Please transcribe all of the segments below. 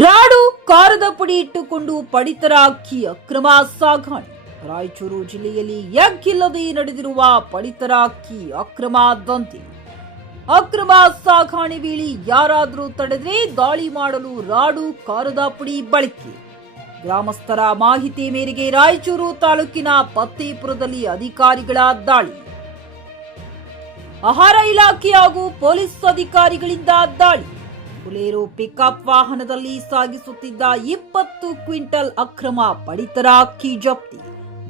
Rod ಕಾರದ ಪುಡಿ ಇಟ್ಟುಕೊಂಡು ಪಡಿತರ ಅಕ್ಕಿ ಅಕ್ರಮ ಸಾಗಣೆ. ರಾಯಚೂರು ಜಿಲ್ಲೆಯಲ್ಲಿ ಎಗ್ಗಿಲ್ಲದೆ ನಡೆದಿರುವ ಪಡಿತರ ಅಕ್ಕಿ ಅಕ್ರಮ ದಂಧೆ. ಅಕ್ರಮ ಸಾಗಣೆ ವೇಳೆ ಯಾರಾದರೂ ತಡೆದ್ರೆ ದಾಳಿ ಮಾಡಲು ರಾಡು ಕಾರದ ಪುಡಿ ಬಳಕೆ. ಗ್ರಾಮಸ್ಥರ ಮಾಹಿತಿ ಮೇರೆಗೆ ರಾಯಚೂರು ತಾಲೂಕಿನ ಪತ್ತೇಪುರದಲ್ಲಿ ಅಧಿಕಾರಿಗಳ ದಾಳಿ. ಆಹಾರ ಇಲಾಖೆ ಹಾಗೂ ಪೊಲೀಸ್ ಅಧಿಕಾರಿಗಳಿಂದ ದಾಳಿ. ಬುಲೆರೋ ಪಿಕಪ್ ವಾಹನದಲ್ಲಿ ಸಾಗಿಸುತ್ತಿದ್ದ 20 ಕ್ವಿಂಟಲ್ ಅಕ್ರಮ ಪಡಿತರ ಅಕ್ಕಿ ಜಪ್ತಿ.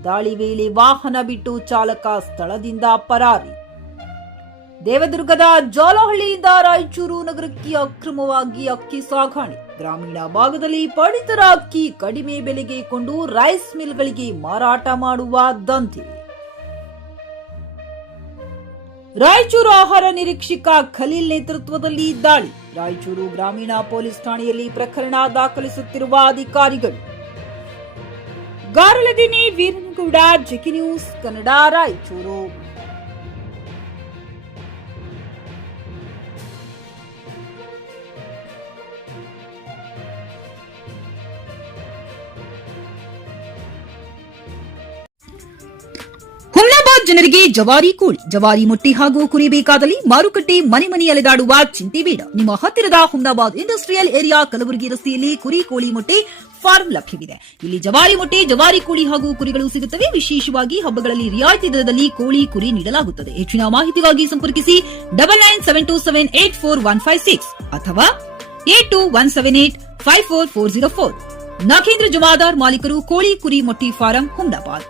ದಾಳಿ ವೇಳೆ ವಾಹನ ಬಿಟ್ಟು ಚಾಲಕ ಸ್ಥಳದಿಂದ ಪರಾರಿ. ದೇವದುರ್ಗದ ಜಾಲಹಳ್ಳಿಯಿಂದ ರಾಯಚೂರು ನಗರಕ್ಕೆ ಅಕ್ರಮವಾಗಿ ಅಕ್ಕಿ ಸಾಗಣೆ. ಗ್ರಾಮೀಣ ಭಾಗದಲ್ಲಿ ಪಡಿತರ ಅಕ್ಕಿ ಕಡಿಮೆ ಬೆಲೆಗೆ ಕೊಂಡು ರೈಸ್ ಮಿಲ್ಗಳಿಗೆ ಮಾರಾಟ ಮಾಡುವ ದಂಧೆ. ರಾಯಚೂರು ಆಹಾರ ನಿರೀಕ್ಷಕ ಖಲೀಲ್ ನೇತೃತ್ವದಲ್ಲಿ ದಾಳಿ. ರಾಯಚೂರು ಗ್ರಾಮೀಣ ಪೊಲೀಸ್ ಠಾಣೆಯಲ್ಲಿ ಪ್ರಕರಣ ದಾಖಲಿಸುತ್ತಿರುವ ಅಧಿಕಾರಿಗಳು. ಗಾರಲದಿನಿ ವೀರನಗೌಡ, ಜೆಕೆ ನ್ಯೂಸ್ ಕನ್ನಡ, ರಾಯಚೂರು. ಹುಮ್ನಾಬಾದ್ ಜನರಿಗೆ ಜವಾರಿ ಕೋಳಿ, ಜವಾರಿ ಮೊಟ್ಟೆ ಹಾಗೂ ಕುರಿ ಬೇಕಾದಲ್ಲಿ ಮಾರುಕಟ್ಟೆ ಮನೆ ಅಲೆದಾಡುವ ಚಿಂತೆ ಬೇಡ. ನಿಮ್ಮ ಹತ್ತಿರದ ಹುಮ್ನಾಬಾದ್ ಇಂಡಸ್ಟ್ರಿಯಲ್ ಏರಿಯಾ ಕಲಬುರಗಿ ರಸ್ತೆಯಲ್ಲಿ ಕುರಿ ಕೋಳಿ ಮೊಟ್ಟೆ ಫಾರ್ಮ್ ಲಭ್ಯವಿದೆ. ಇಲ್ಲಿ ಜವಾರಿ ಮೊಟ್ಟೆ, ಜವಾರಿ ಕೋಳಿ ಹಾಗೂ ಕುರಿಗಳು ಸಿಗುತ್ತವೆ. ವಿಶೇಷವಾಗಿ ಹಬ್ಬಗಳಲ್ಲಿ ರಿಯಾಯಿತಿ ದರದಲ್ಲಿ ಕೋಳಿ, ಕುರಿ ನೀಡಲಾಗುತ್ತದೆ. ಹೆಚ್ಚಿನ ಮಾಹಿತಿಗಾಗಿ ಸಂಪರ್ಕಿಸಿ 9972784156 ಅಥವಾ 8217854404. ನಾಗೇಂದ್ರ ಜಮಾದಾರ್, ಮಾಲೀಕರು, ಕೋಳಿ ಕುರಿ ಮೊಟ್ಟೆ ಫಾರಂ, ಹುಮ್ನಾಬಾದ್.